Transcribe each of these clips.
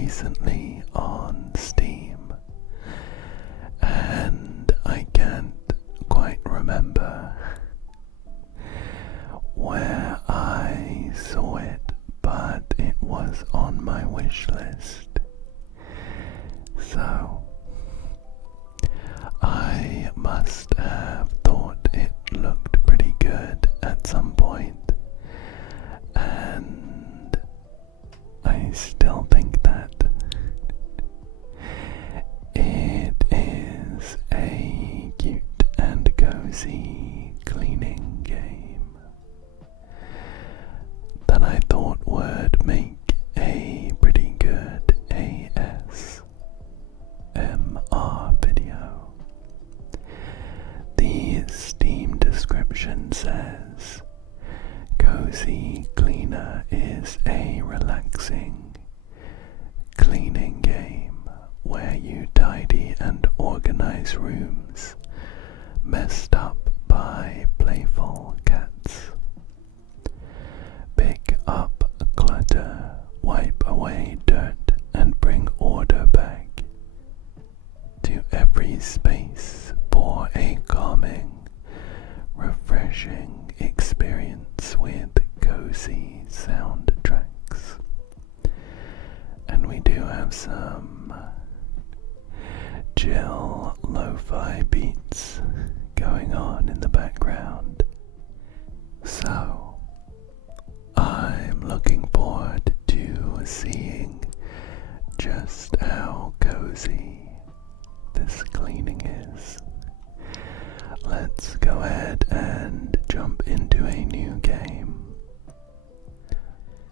recently on Steam, and I can't quite remember where I saw it, but it was on my wish list. So I must have thought it looked pretty good at some point, and I still think that. It is a cute and cozy cleaning game that I thought would make a pretty good ASMR video. The Steam description says, Cozy Cleaner is a relaxing cleaning game where you tidy and organize rooms messed up by playful cats. Pick up clutter, wipe away dirt, and bring order back to every space for a calming, refreshing experience with cozy soundtracks. And we do have some chill lo-fi beats going on in the background. So I'm looking forward to seeing just how cozy this cleaning is. Let's go ahead and jump into a new game.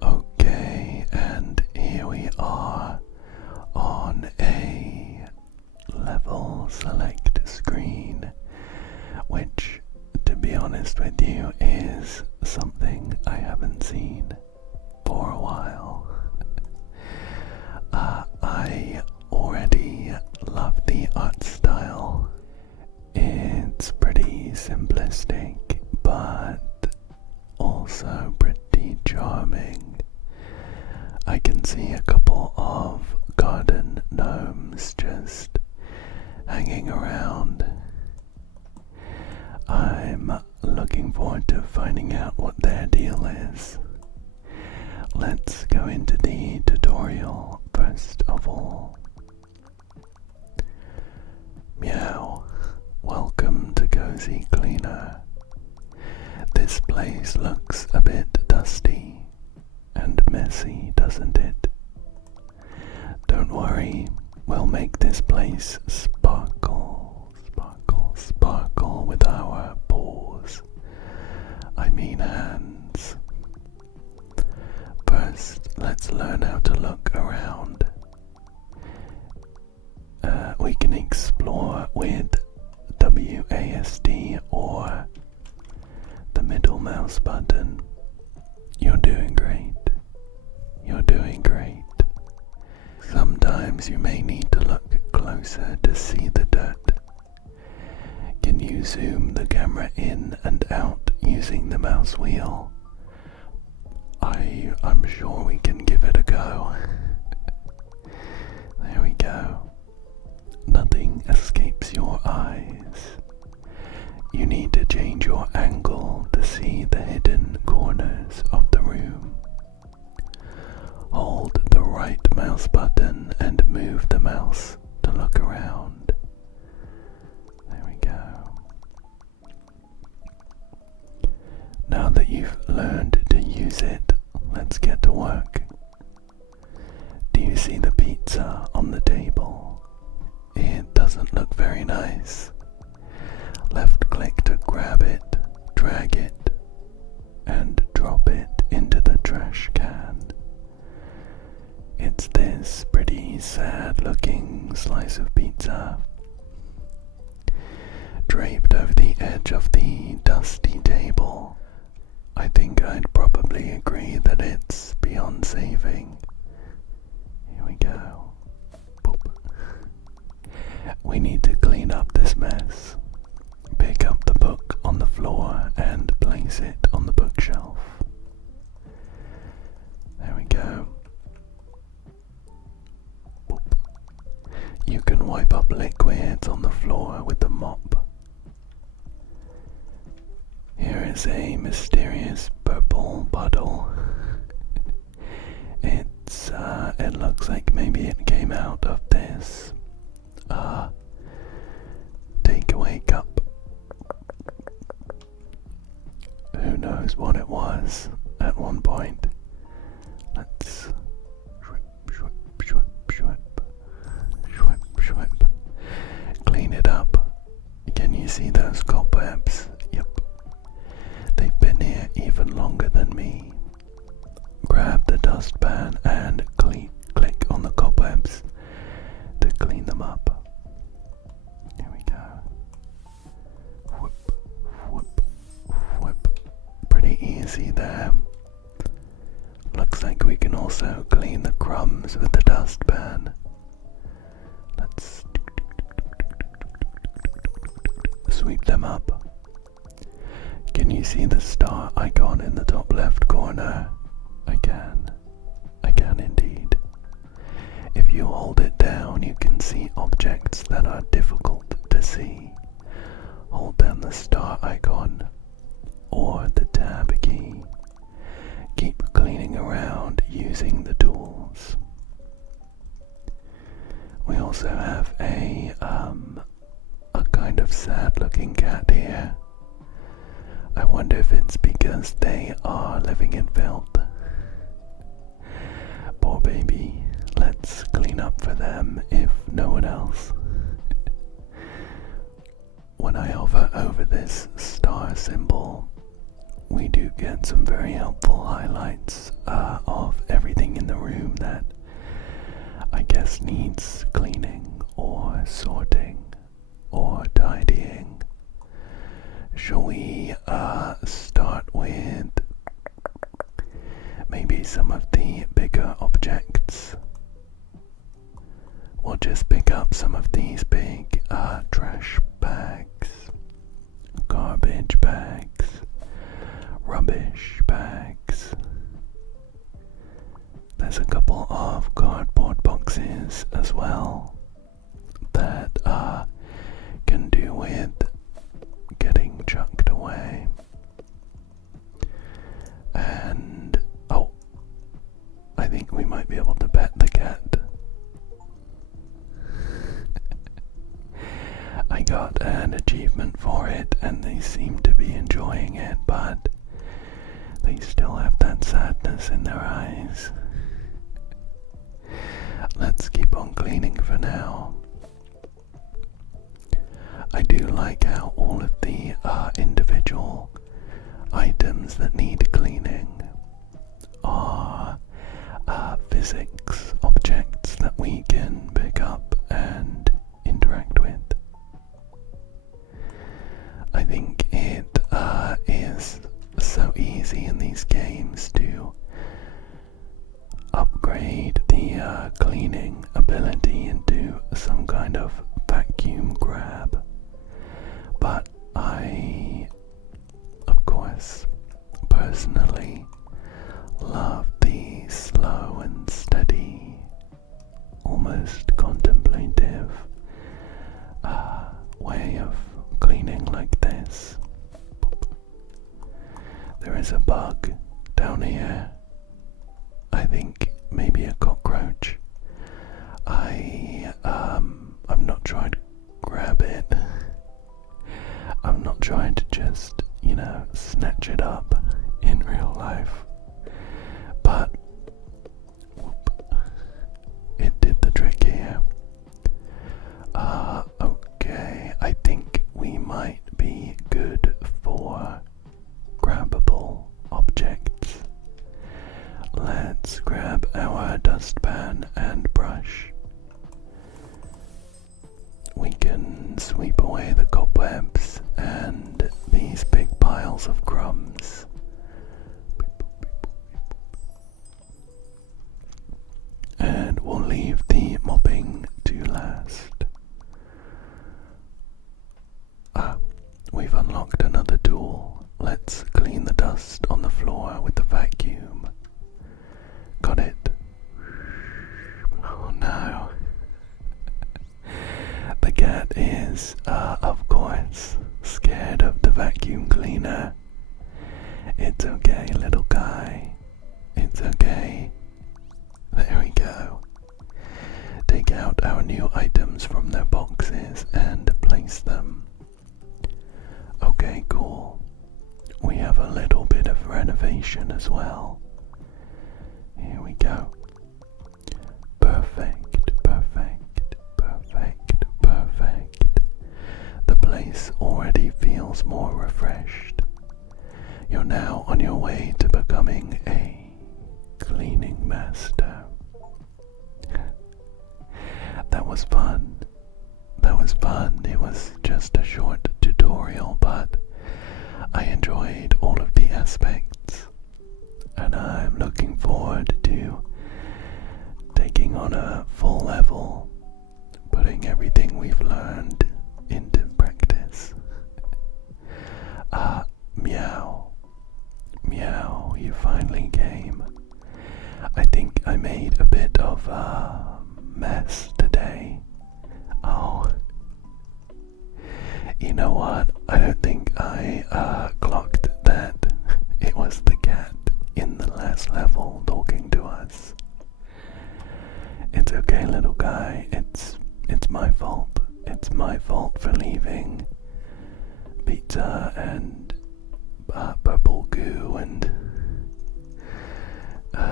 Okay, and here we are on a level select screen, which, to be honest with you, is something I haven't seen for a while. I already love the art style. It's pretty simplistic, but also pretty charming. I can see a couple of garden gnomes just hanging around. I'm looking forward to finding out what their deal is. Let's go into the tutorial first of all. Meow. Welcome to Cozy Cleaner. This place looks a bit dusty and messy, doesn't it? Don't worry, we'll make this place sparkle, sparkle, sparkle with our paws. I mean hands. First, let's learn how to look around. We can explore with WASD or the middle mouse button. You're doing great. You're doing great. Sometimes you may need to look closer to see the dirt. Can you zoom the camera in and out using the mouse wheel? I'm sure we can give it a go. There we go. Nothing escapes your eyes. You need to change your angle to see the hidden corners of the room. Hold the right mouse button and move the mouse to look around. There we go. Now that you've learned to use it, let's get to work. Do you see the pizza on the table? It doesn't look very nice. Left click to grab it, drag it, and drop it into the trash can. It's this pretty sad looking slice of pizza, draped over the edge of the dusty table. I think I'd probably agree that it's beyond saving. Here we go. Boop. We need to clean up this mess. Pick up the book on the floor and place it on the bookshelf. There we go. wipe up liquids on the floor with the mop. Here is a mysterious purple puddle. It looks like maybe it came out of this takeaway cup. Who knows what it was at one point. Let's swipe. Clean it up. Can you see those cobwebs? Yep. They've been here even longer than me. Grab the dustpan and click on the cobwebs to clean them up. Here we go. Whip. Pretty easy there. Looks like we can also clean the crumbs with the dustpan. Let's sweep them up. Can you see the star icon in the top left corner? I can indeed. If you hold it down, you can see objects that are difficult to see. Hold down the star icon or the tab key. Keep cleaning around using the tools. We also have a kind of sad looking cat here. I wonder if it's because they are living in filth. Poor baby. Let's clean up for them if no one else. When I hover over this star symbol, we do get some very helpful highlights of everything in the room that I guess needs cleaning or sorting or tidying. Shall we start with maybe some of the bigger objects? We'll just pick up some of these big trash bags, garbage bags, rubbish bags. There's a couple of cardboard boxes as well that can do with getting chucked away. And I think we might be able to pet the cat. I got an achievement for it and they seem to be enjoying it, but they still have that sadness in their eyes. Let's keep on cleaning for now. I do like how all of the individual items that need cleaning are physics objects that we can pick up and interact with. I think it is so easy in these games to upgrade the cleaning ability into some kind of vacuum grab, but I, of course, personally love the slow and steady, almost contemplative way of cleaning like this. There is a bug down here. I think maybe a cockroach. I'm not trying to grab it. I'm not trying to just, snatch it up in real life. But it did the trick here. Okay, I think we might be good for grabbable objects. Let's grab our dustpan and brush. We can sweep away the cobwebs and these big piles of crumbs. And we'll leave the mopping to last. We've unlocked another tool. Let's clean the dust on the floor with the vacuum. Got it. Oh no. new items from their boxes and place them. Okay, cool. We have a little bit of renovation as well. Here we go. Perfect, perfect, perfect, perfect. The place already feels more refreshed. You're now on your way to becoming a cleaning master. That was fun. That was fun. It was just a short tutorial, but I enjoyed all of the aspects, and I'm looking forward to taking on a full level, putting everything we've learned into practice. Meow. Meow, you finally came. I think I made a bit of a mess today. Oh. You know what? I don't think I clocked that it was the cat in the last level talking to us. It's okay, little guy. It's my fault. It's my fault for leaving pizza and purple goo and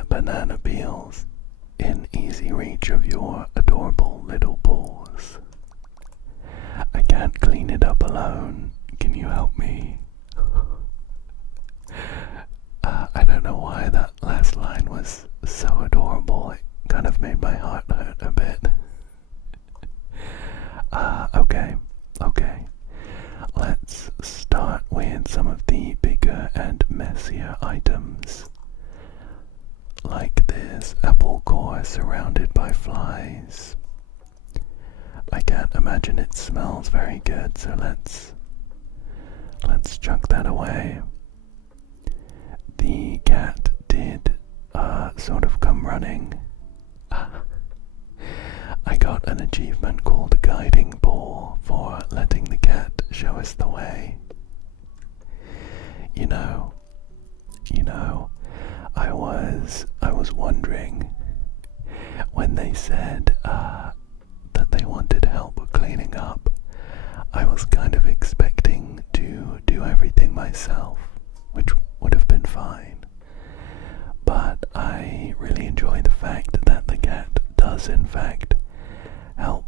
banana peels in easy reach of your adorable little paws. I can't clean it up alone. Can you help me? I don't know why that last line was so adorable. It kind of made my heart hurt a bit. Okay. Let's start with some of the bigger and messier items. Like this apple core surrounded by flies. I can't imagine it smells very good, so let's chuck that away. The cat did sort of come running. I got an achievement called Guiding Paw for letting the cat show us the way. You know, I was wondering when they said that they wanted help cleaning up. I was kind of expecting to do everything myself, which would have been fine. But I really enjoy the fact that the cat does in fact help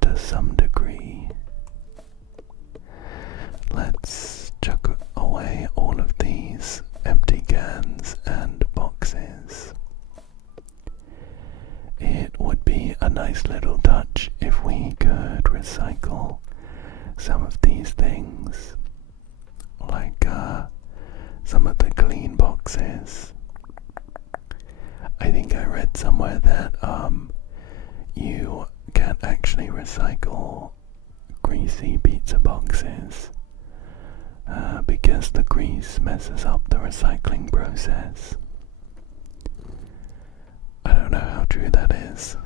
to some degree. Let's chuck away all of these empty cans and boxes. It would be a nice little touch if we could recycle some of these things, like some of the clean boxes. I think I read somewhere that you can't actually recycle greasy pizza boxes because the grease messes up the recycling process. I don't know how true that is.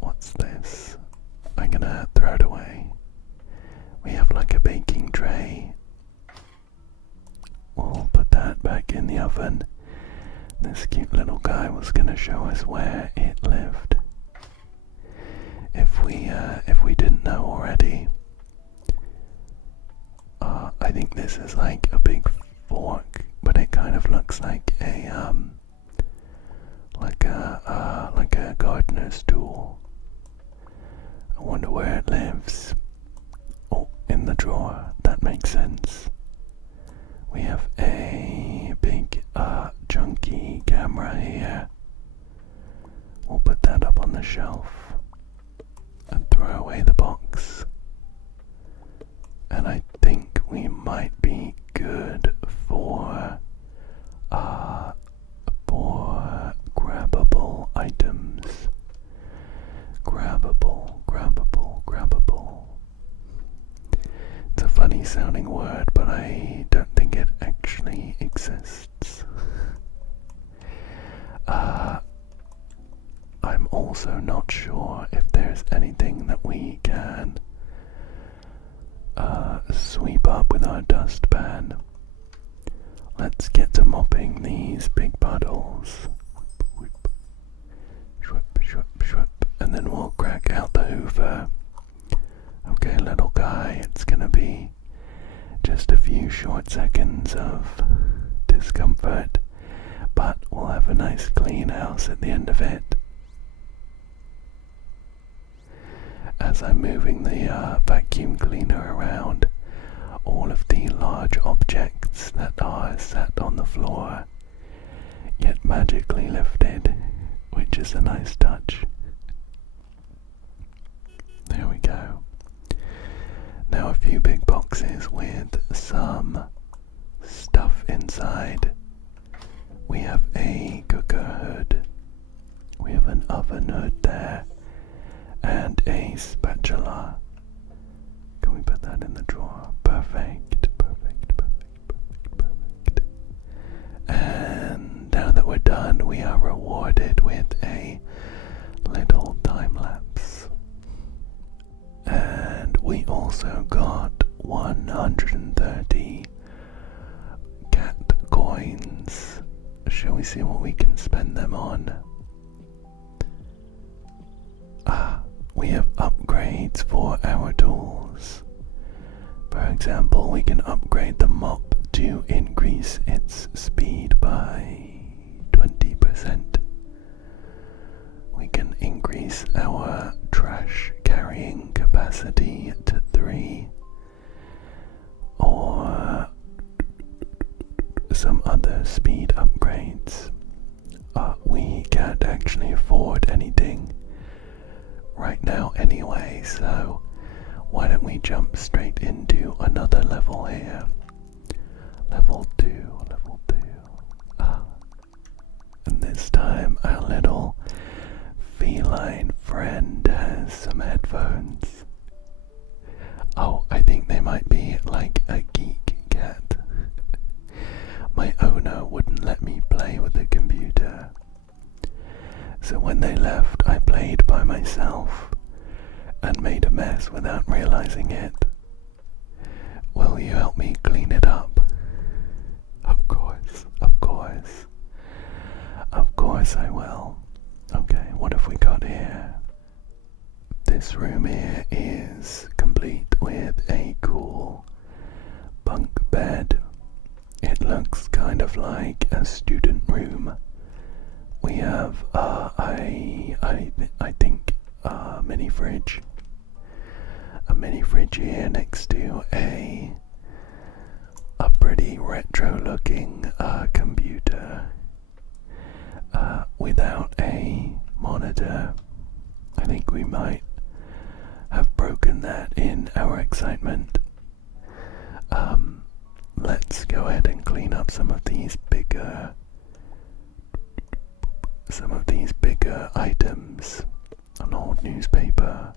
What's this? I'm gonna throw it away. We have like a baking tray. We'll put that back in the oven. This cute little guy was gonna show us where it lived. If we didn't know already. I think this is like a big fork, but it kind of looks like a gardener's tool. I wonder where it lives. Oh, in the drawer. That makes sense. We have a big chunky camera here. We'll put that up on the shelf and throw away the box. And I think we might be good for grabbable items. Grabbable. It's a funny sounding word, but I don't think it actually exists. I'm also not sure if there's anything that we can sweep up with our dustpan. Let's get to mopping these big puddles. Shwip, shwip, shwip. sofa. Okay, little guy, it's gonna be just a few short seconds of discomfort, but we'll have a nice clean house at the end of it. As I'm moving the vacuum cleaner around, all of the large objects that are sat on the floor get magically lifted, which is a nice touch. There we go. Now a few big boxes with some stuff inside. We have a cooker hood, we have an oven hood there, and a spatula. Can we put that in the drawer? Perfect, perfect, perfect, perfect, perfect. And now that we're done, we are rewarded with a little time lapse. And we also got 130 cat coins. Shall we see what we can spend them on? We have upgrades for our tools. For example, we can upgrade the mop to increase its speed by 20%. We can increase our trash carrying capacity to 3, or some other speed upgrades. We can't actually afford anything right now anyway, so why don't we jump straight into another level here. Level 2, level 2. And this time our little feline friend has some headphones. Oh, I think they might be like a geek cat. My owner wouldn't let me play with the computer, so when they left I played by myself and made a mess without realizing it. Will you help me clean it up? Of course, of course. Of course I will. Okay, what have we got here? This room here is complete with a cool bunk bed. It looks kind of like a student room. We have I think a mini fridge. A mini fridge here next to a pretty retro looking computer without a monitor. I think we might have broken that in our excitement. Let's go ahead and clean up some of these bigger items. An old newspaper,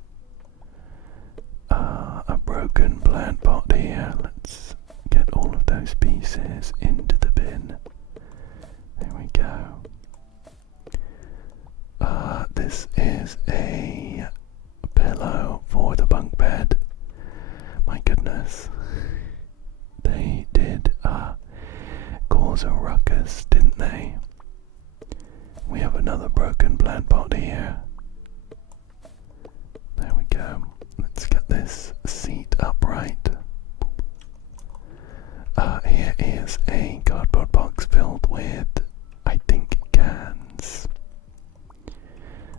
a broken plant pot here. Let's get all of those pieces into the bin. There we go. This is a pillow for the bunk bed. My goodness. They did cause a ruckus, didn't they? We have another broken plant pot here. There we go. Let's get this seat upright. Here is a cardboard box filled with, I think, cans.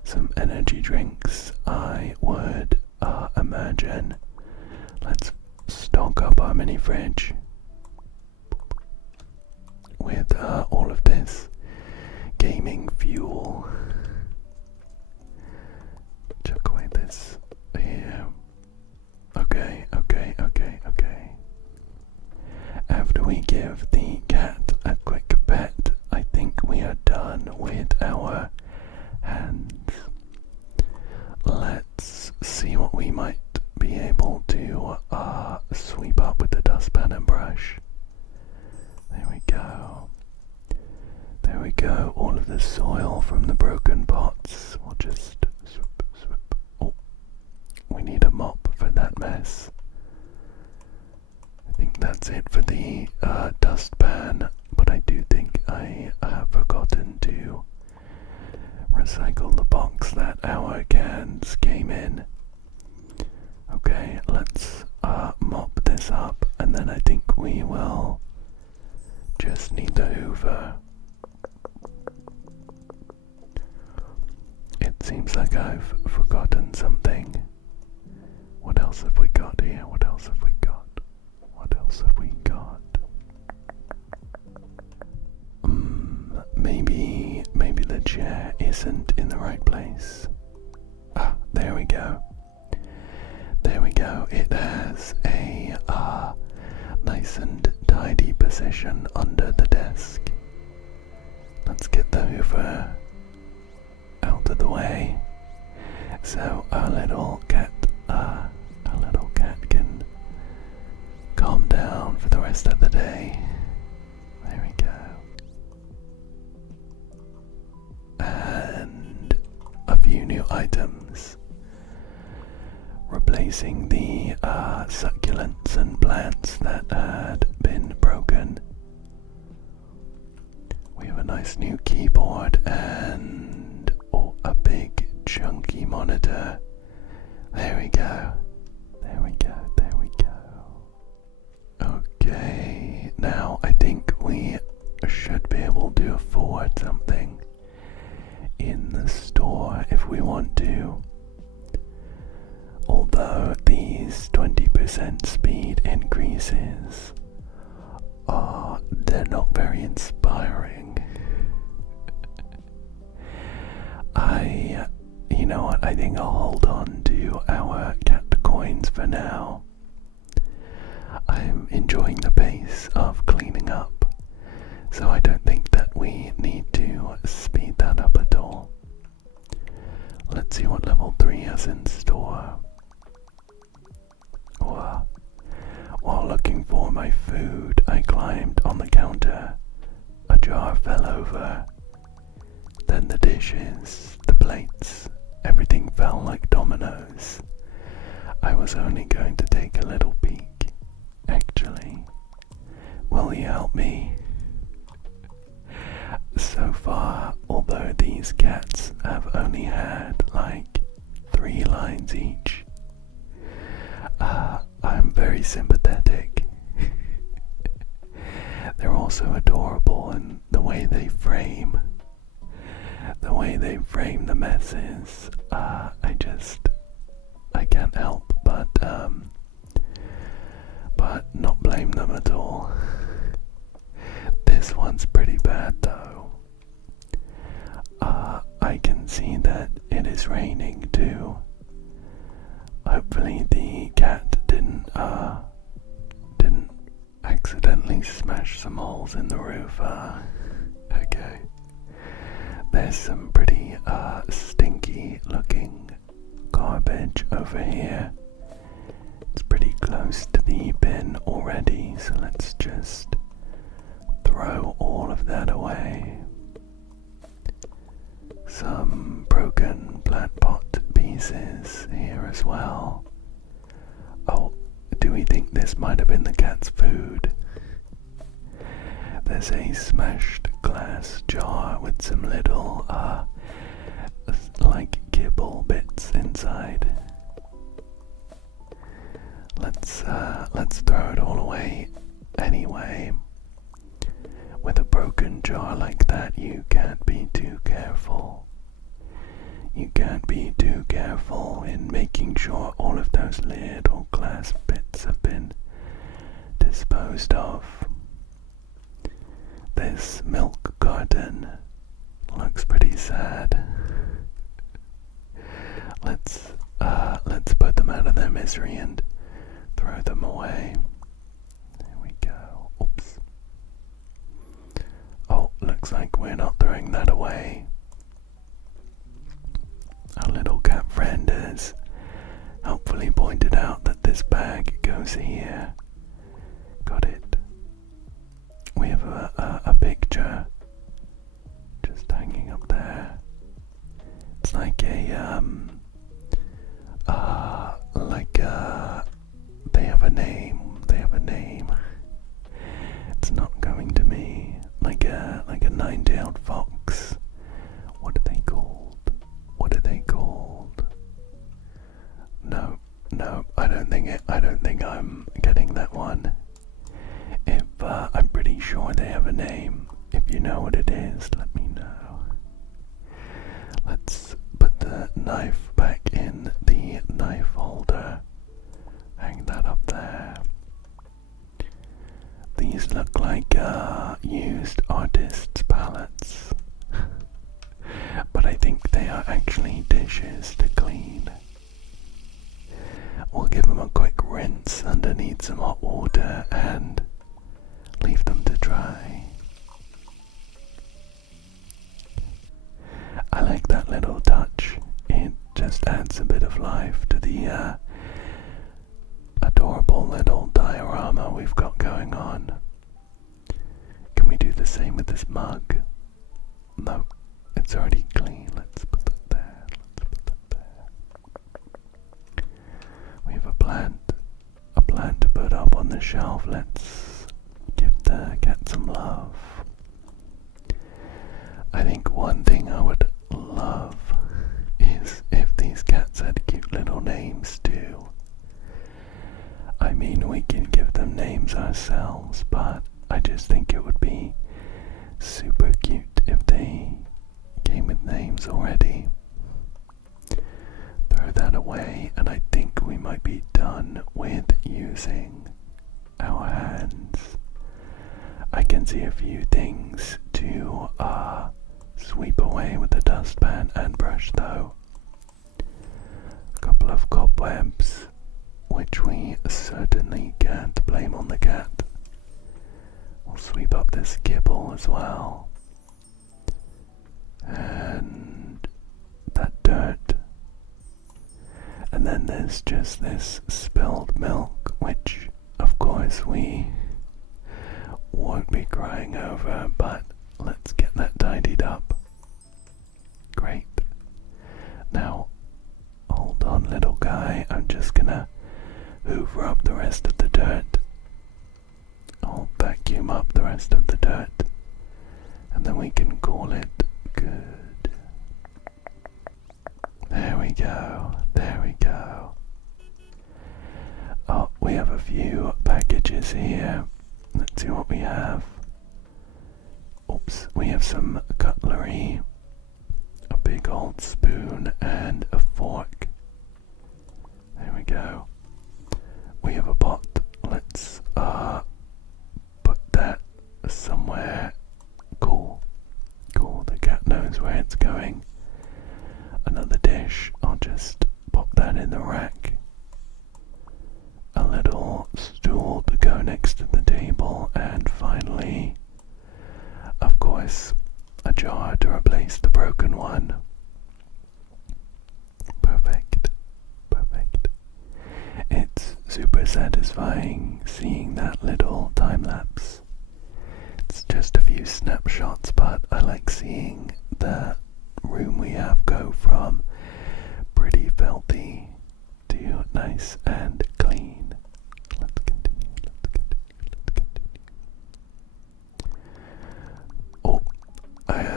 Some energy drinks, I would imagine. Let's stock up our mini fridge with all of this gaming fuel. Chuck away this here. Okay. After we give the cat a quick pet, I think we are done with our hands. Let's see what we might be able to sweep up with the dustpan and brush. There we go. There we go. All of the soil from the broken pots. We'll just swoop. Oh, we need a mop for that mess. I think that's it for the dustpan, but I do think I have forgotten to recycle the box that our cans came in. Okay, let's mop this up, and then I think we will just need the Hoover. It seems like I've forgotten something. What else have we got here? What else have we got? What else have we got? Maybe the chair isn't in the right place. Ah, there we go. There we go. It has a nice and tidy position under the desk. Let's get the Hoover out of the way so our little cat can calm down for the rest of the day. There we go. And a few new items, replacing the succulents and plants that had been broken. We have a nice new keyboard and a big chunky monitor. There we go. There we go. There we go. Okay, now I think we should be able to afford something in the store if we want to. Although these 20% speed increases they're not very inspiring. You know what, I think I'll hold on to our cat coins for now. I'm enjoying the pace of cleaning up, so I don't think that we need to speed that up at all. Let's see what level 3 has in store. While looking for my food, I climbed on the counter. A jar fell over. Then the dishes, the plates, everything fell like dominoes. I was only going to take a little peek, actually. Will you help me? So far, although these cats have only had like 3 lines each, I'm very sympathetic. They're also adorable, and the way they frame the messes, I can't help but not blame them at all. This one's pretty bad though. I can see that it is raining too. Hopefully the cat didn't accidentally smash some holes in the roof. Okay. There's some pretty stinky looking garbage over here. It's pretty close to the bin already, so let's just throw all of that away. Some broken plant pot pieces here as well. Oh, do we think this might have been the cat's food? There's a smashed glass jar with some little like kibble bits inside. Let's throw it all away anyway. With a broken jar like that, you can't be too careful. You can't be too careful in making sure all of those little glass bits have been disposed of. This milk carton looks pretty sad. Let's put them out of their misery and throw them away. There we go. Oops. Oh, looks like we're not throwing that away. Our little cat friend has helpfully pointed out that this bag goes here. Got it. We have a picture just hanging up there. It's like they have a name. They have a name. It's not going to me. Like a nine-tailed fox. What are they called? What are they called? No, I I don't think I'm getting that one. If I'm pretty sure they have a name. If you know what it is, let me know. Let's put the knife back in the knife holder. Hang that up there. These look like used artists' palettes. But I think they are actually dishes to clean. We'll give them a quick rinse underneath some hot water and leave them to dry. I like that little touch. It just adds a bit of life to the adorable little diorama we've got going on. Can we do the same with this mug? No, it's already clean. Let's put that there. We have a plant to put up on the shelf. Let's give the cat some love. I think one thing I would love is if these cats had cute little names too. I mean, we can give them names ourselves, but I just think it would be super cute if they came with names already. Throw that away, and I think we might be done with using our hands. I can see a few things to sweep away with the dustpan and brush though. A couple of cobwebs, which we certainly can't blame on the cat. We'll sweep up this kibble as well. And that dirt. And then there's just this spilled milk, which of course we won't be crying over, but let's get that tidied up. Great. Now, hold on little guy, I'm just gonna hoover up the rest of the dirt. I'll vacuum up the rest of the dirt, and then we can call it good. There we go, there we go. Oh, we have a few packages here. Let's see what we have. Oops, we have some cutlery, a big old spoon, and a fork. There we go. We have a pot. Let's put that somewhere. Cool. The cat knows where it's going. Another dish. I'll just pop that in the rack. A little stool to go next to the table, and finally, of course, a jar to replace the broken one. Perfect. It's super satisfying seeing that little time lapse. It's just a few snapshots, but I like seeing the room we have go from pretty filthy to nice and clean. Let's continue. Oh,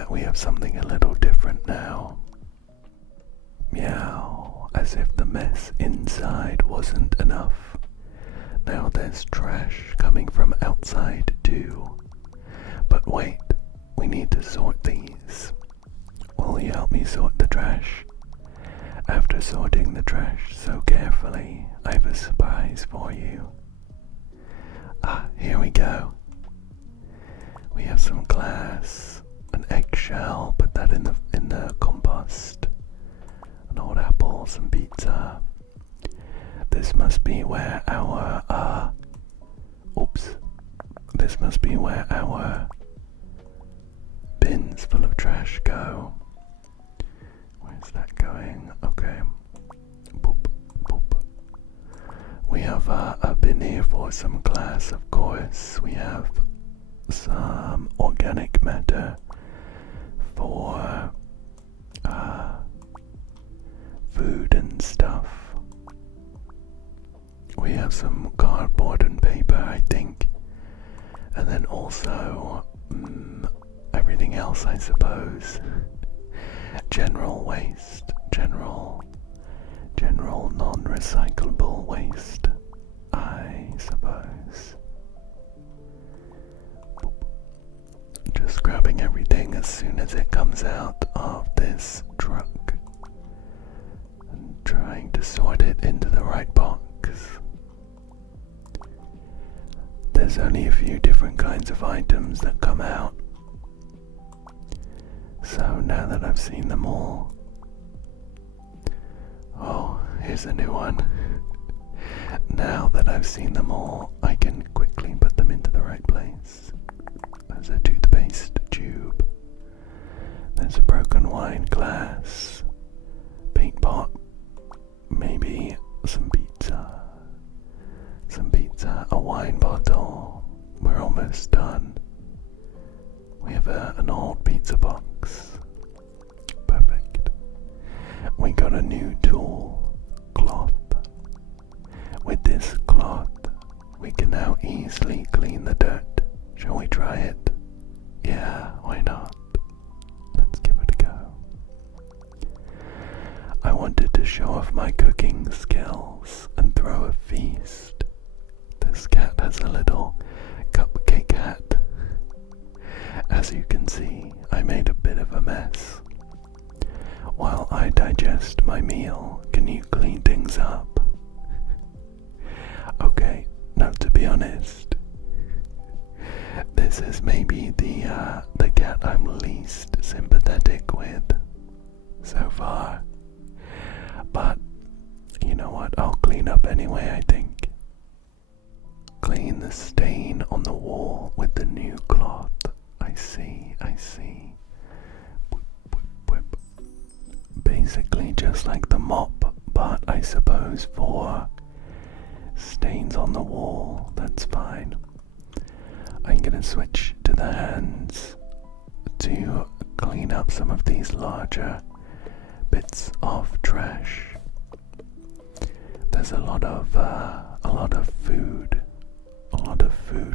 we have something a little different now. Meow, as if the mess inside wasn't enough. Now there's trash coming from outside too. But wait, we need to sort these. Will you help me sort the trash? After sorting the trash so carefully, I have a surprise for you. Here we go. We have some glass, an eggshell, put that in the compost, an old apple, some pizza. This must be where our bins full of trash go. Where's that going? Okay. Boop, boop. We have a bin here for some glass, of course. We have some organic matter for food and stuff. We have some cardboard and paper, I think. And then also everything else, I suppose. General waste, general general non-recyclable waste, I suppose. Just grabbing everything as soon as it comes out of this truck and trying to sort it into the right box. There's only a few different kinds of items that come out, so now that I've seen them all... Oh, here's a new one. Now that I've seen them all, I can quickly put them into the right place. There's a toothpaste tube. There's a broken wine glass. Paint pot. Maybe some pizza. A wine bottle. We're almost done. We have an old pizza box. Perfect. We got a new tool. Cloth. With this cloth, we can now easily clean the dirt. Shall we try it? Yeah, why not? Let's give it a go. I wanted to show off my cooking skills and throw a feast. This cat has a little cupcake hat. As you can see, I made a bit of a mess. While I digest my meal, can you clean things up? Okay, now to be honest, this is maybe the cat I'm least sympathetic with so far. But you know what, I'll clean up anyway, I think. Clean the stain on the wall with the new cloth. I see. Whip, whip, whip. Basically just like the mop, but I suppose for stains on the wall, that's fine. I'm gonna switch to the hands to clean up some of these larger bits of trash. There's a lot of food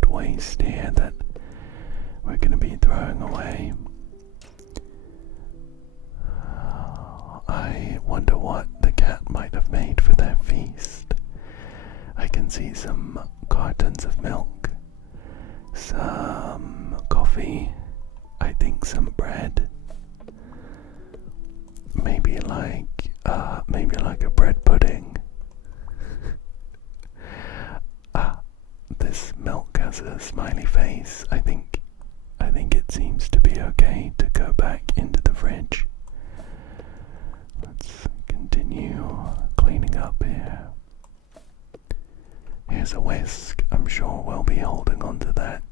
waste here that we're gonna be throwing away. I wonder what the cat might have made for their feast. I can see some cartons of milk, some coffee, I think some bread, maybe like a bread pudding. This milk has a smiley face. I think it seems to be okay to go back into the fridge. Let's continue cleaning up here. Here's a whisk. I'm sure we'll be holding on to that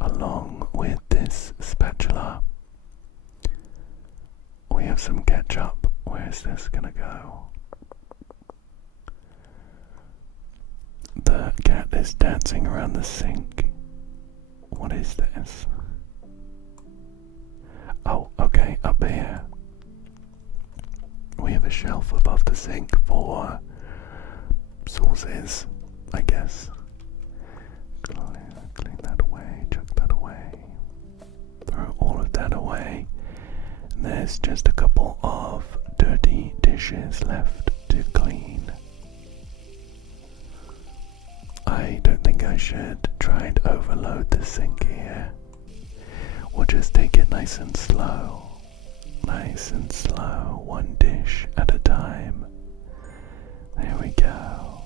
along with this spatula. We have some ketchup. Where's this gonna go? The cat is dancing around the sink. What is this? Oh, okay, up here. We have a shelf above the sink for sauces, I guess. Clean that away, chuck that away. Throw all of that away. And there's just a couple of dirty dishes left to clean. I don't think I should try and overload the sink here. We'll just take it nice and slow. Nice and slow, one dish at a time. There we go.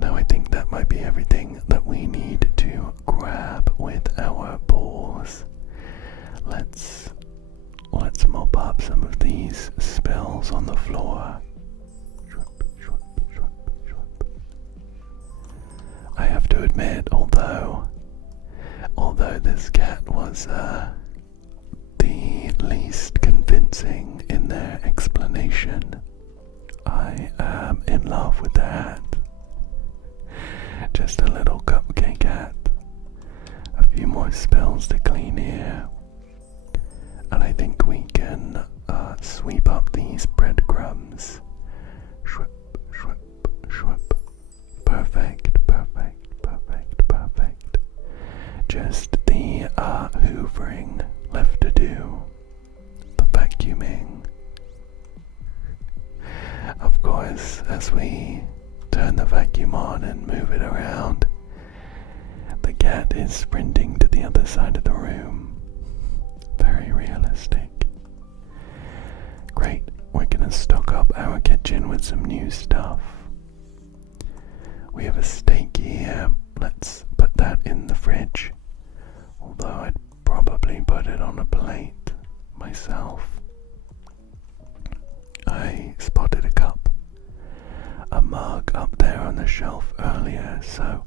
Now I think that might be everything that we need to grab with our balls. Let's mop up some of these spills on the floor. I have to admit, although this cat was the least convincing in their explanation, I am in love with the hat. Just a little cupcake hat. A few more spills to clean here. And I think we can sweep up these breadcrumbs. Shwip, shwip, shwip. Perfect, perfect, perfect, perfect. Just the hoovering left to do. The vacuum as we turn the vacuum on and move it around, the cat is sprinting to the other side of the room. Very realistic. Great, we're gonna stock up our kitchen with some new stuff. We have a steak here, let's put that in the fridge. Although I'd probably put it on a plate myself. I spotted a mug up there on the shelf earlier, so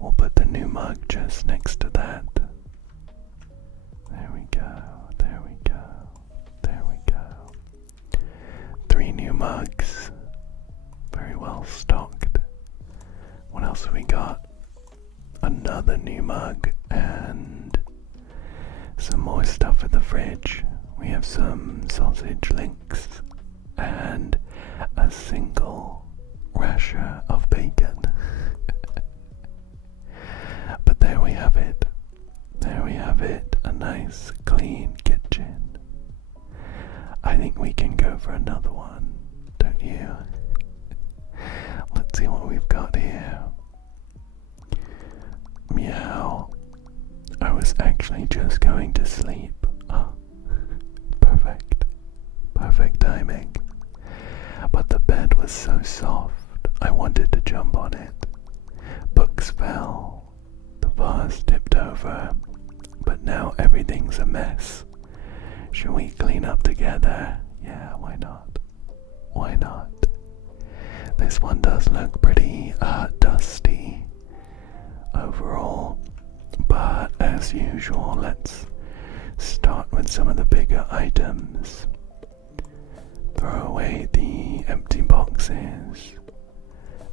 we'll put the new mug just next to that. There we go, there we go, there we go. 3 new mugs, very well stocked. What else have we got? Another new mug and some more stuff in the fridge. We have some sausage links and a single rasher of bacon. But there we have it. There we have it. A nice clean kitchen. I think we can go for another one, don't you? Let's see what we've got here. Meow. I was actually just going to sleep. Oh, perfect. Perfect timing. But the bed was so soft, I wanted to jump on it. Books fell. The vase tipped over. But now everything's a mess. Shall we clean up together? Yeah, why not? Why not? This one does look pretty dusty overall, but as usual, let's start with some of the bigger items. Throw away the empty boxes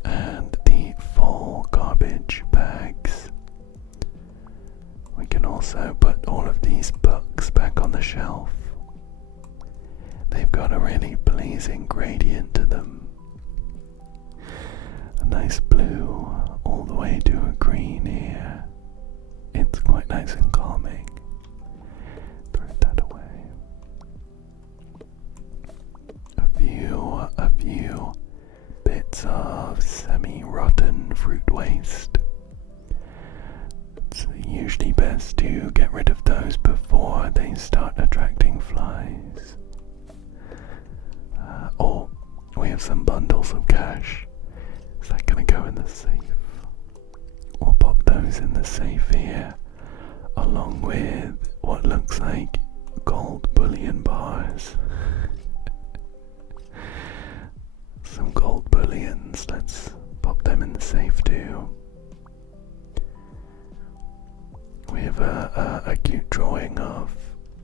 and the full garbage bags. We can also put all of these books back on the shelf. They've got a really pleasing gradient to them. A nice blue all the way to a green here. It's quite nice and calming. Throw that away. A few bits of semi-rotten fruit waste. It's usually best to get rid of those before they start attracting flies. Oh, we have some bundles of cash. Is that gonna go in the safe? We'll pop those in the safe here, along with what looks like gold bullion bars. Some gold bullions, let's pop them in the safe too. We have a cute drawing of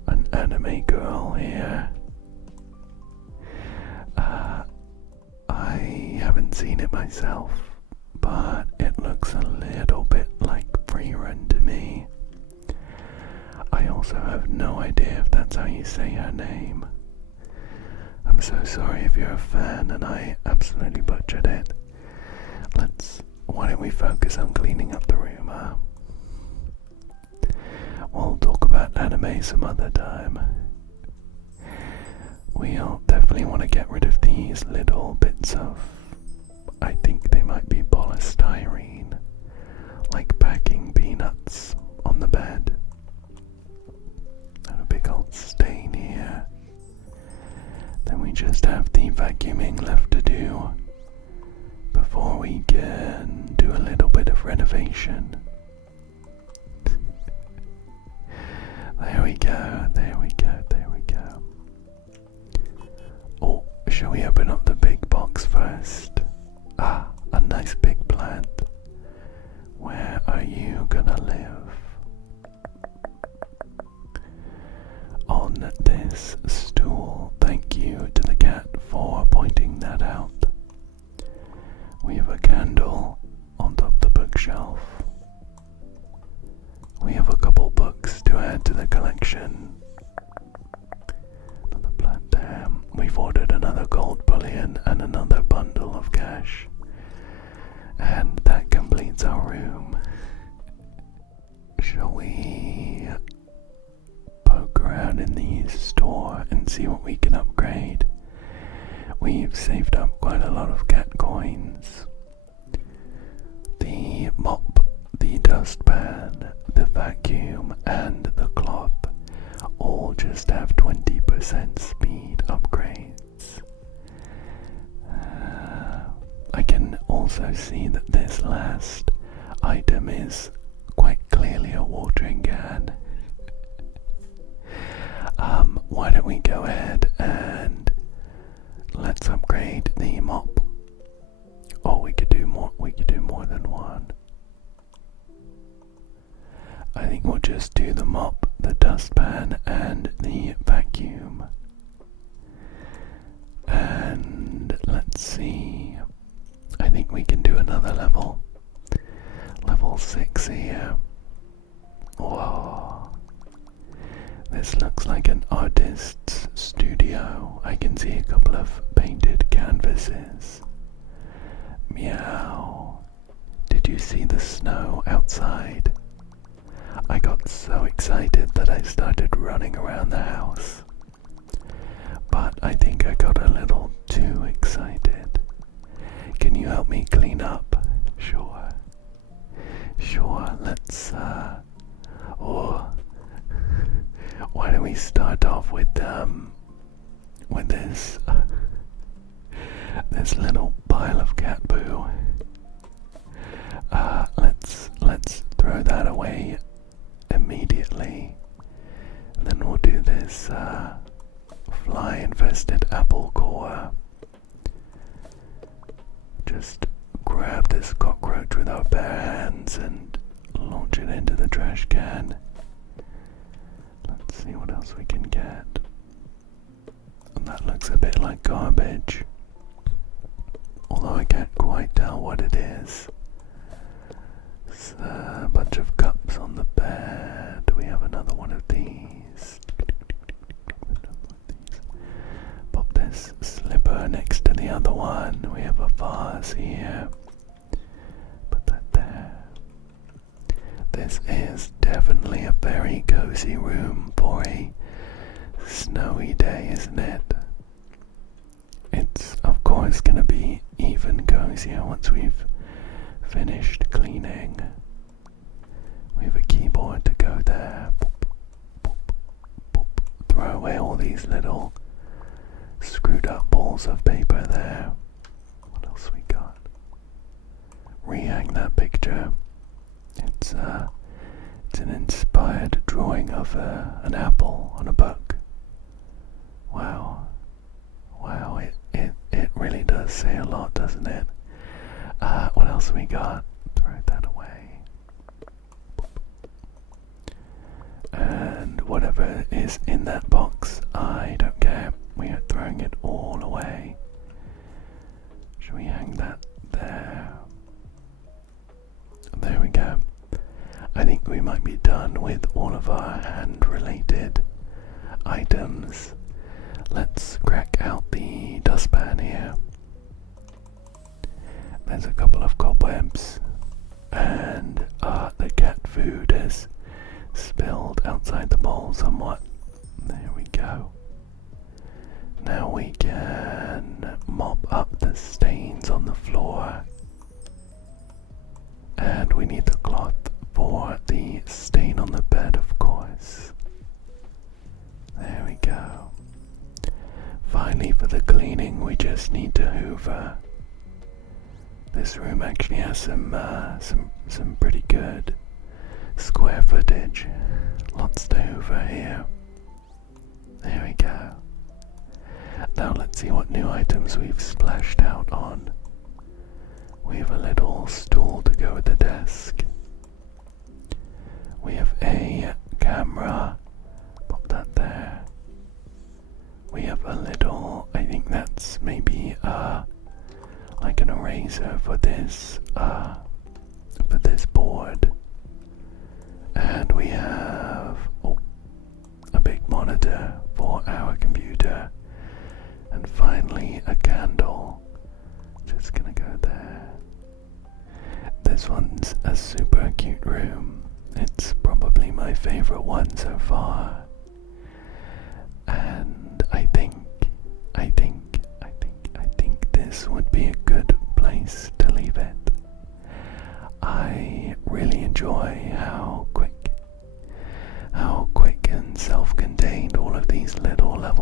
an anime girl here. I haven't seen it myself, but it looks a little bit like Freerun to me. I also have no idea if that's how you say her name. I'm so sorry if you're a fan and I absolutely butchered it. Why don't we focus on cleaning up the room, huh? We'll talk about anime some other time. We'll definitely want to get rid of these little bits of, I think they might be polystyrene, like packing peanuts on the bed. And a big old stain here. Then we just have the vacuuming left to do before we can do a little bit of renovation. There we go, there we go, there we go. Oh, shall we open up the big box first? Ah, a nice big plant. Where are you gonna live? On this stool. Thank you to the cat for pointing that out. We have a candle on top of the bookshelf. We have a couple books to add to the collection. Another plant there. We've ordered another gold bullion and another bundle of cash. And that completes our room. Shall we poke around in the store and see what we can upgrade? we've saved up quite a lot of cat coins. The mop, the dustpan, the vacuum, and the cloth all just have 20% speed upgrades. I can also see that this last item is quite clearly a watering can. Why don't we go ahead and let's upgrade the mop. Or we could do more than one. I think we'll just do the mop, the dustpan, and the vacuum. And let's see. I think we can do another level. Level 6 here. Whoa. This looks like an artist's studio. I can see a couple of painted canvases. Meow. Did you see the snow outside? I got so excited that I started running around the house. But I think I got a little too excited. Can you help me clean up? Sure. Sure, let's, why don't we start off with this, this little pile of cat poo. Let's throw that away immediately. And then we'll do this, fly-infested apple core. Just grab this cockroach with our bare hands and launch it into the trash can. Let's see what else we can get. And that looks a bit like garbage, although I can't quite tell what it is. It's a bunch of cups on the bed. We have another one of these. Pop this slipper next to the other one. We have a vase here. Put that there. This is definitely a very cozy room for a snowy day, isn't it? It's of course gonna be even cozier once we've finished cleaning. We have a keyboard to go there. Boop, boop, boop. Throw away all these little screwed up balls of paper there. What else we got? Rehang that picture. It's an inspired drawing of an apple on a book. Wow. Wow, it really does say a lot, doesn't it? What else we got? Throw that away. And whatever is in that box, I don't care. We are throwing it all away. Should we hang that there? There we go. I think we might be done with all of our hand-related items. Let's crack out the dustpan here. There's a couple of cobwebs, and the cat food is spilled outside the bowl somewhat. There we go. Now we can mop up the stains on the floor. And we need the cloth for the stain on the bed, of course. There we go. Finally, for the cleaning, we just need to hoover. This room actually has some pretty good square footage. Lots to hoover here. There we go. Now let's see what new items we've splashed out on. We have a little stool to go with the desk. We have a camera. Pop that there. We have a little, I think that's maybe like an eraser for this board. And we have a big monitor for our computer. And finally a candle. Just gonna go there. This one's a super cute room. It's probably my favorite one so far. And I think